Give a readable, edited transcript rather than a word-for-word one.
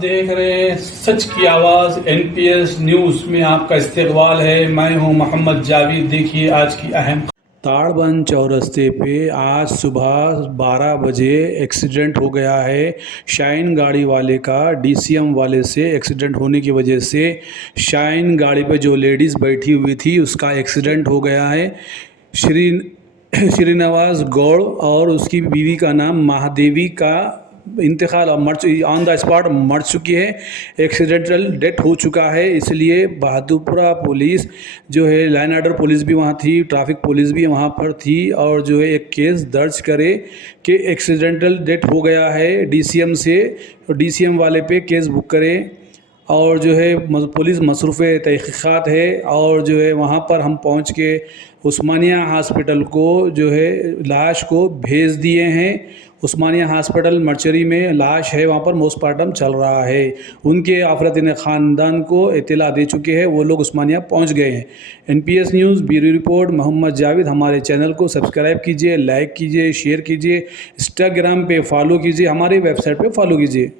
देख रहे हैं सच की आवाज एनपीएस न्यूज में आपका इस्तकबाल है। मैं हूं मोहम्मद जावेद। देखिए आज की अहम ताड़बंद चौरस्ते पे आज सुबह 12 बजे एक्सीडेंट हो गया है। शाइन गाड़ी वाले का डीसीएम वाले से एक्सीडेंट होने की वजह से शाइन गाड़ी पे जो लेडीज़ बैठी हुई थी उसका एक्सीडेंट हो गया है। श्रीनिवास गौड़ और उसकी बीवी का नाम महादेवी का इंतकाल ऑन द स्पॉट मर चुकी है। एक्सीडेंटल डेथ हो चुका है। इसलिए बहादुरपुरा पुलिस जो है, लाइन ऑर्डर पुलिस भी वहाँ थी, ट्रैफिक पुलिस भी वहाँ पर थी और जो है एक केस दर्ज करे कि एक्सीडेंटल डेथ हो गया है डीसीएम से, तो डीसीएम वाले पे केस बुक करे और जो है पुलिस मसरूफ़ तहक़ीक़ात है। और जो है वहाँ पर हम पहुँच के उस्मानिया हॉस्पिटल को जो है लाश को भेज दिए हैं। उस्मानिया हॉस्पिटल मर्चरी में लाश है, वहाँ पर पोस्टमार्टम चल रहा है। उनके आफरतिन ख़ानदान को इत्तला दे चुके हैं, वो लोग उस्मानिया पहुँच गए हैं। NPS news bureau report Mohammad Javed. हमारे चैनल को सब्सक्राइब कीजिए, लाइक कीजिए, शेयर कीजिए, इंस्टाग्राम पे फॉलो कीजिए, हमारे वेबसाइट पे फॉलो कीजिए।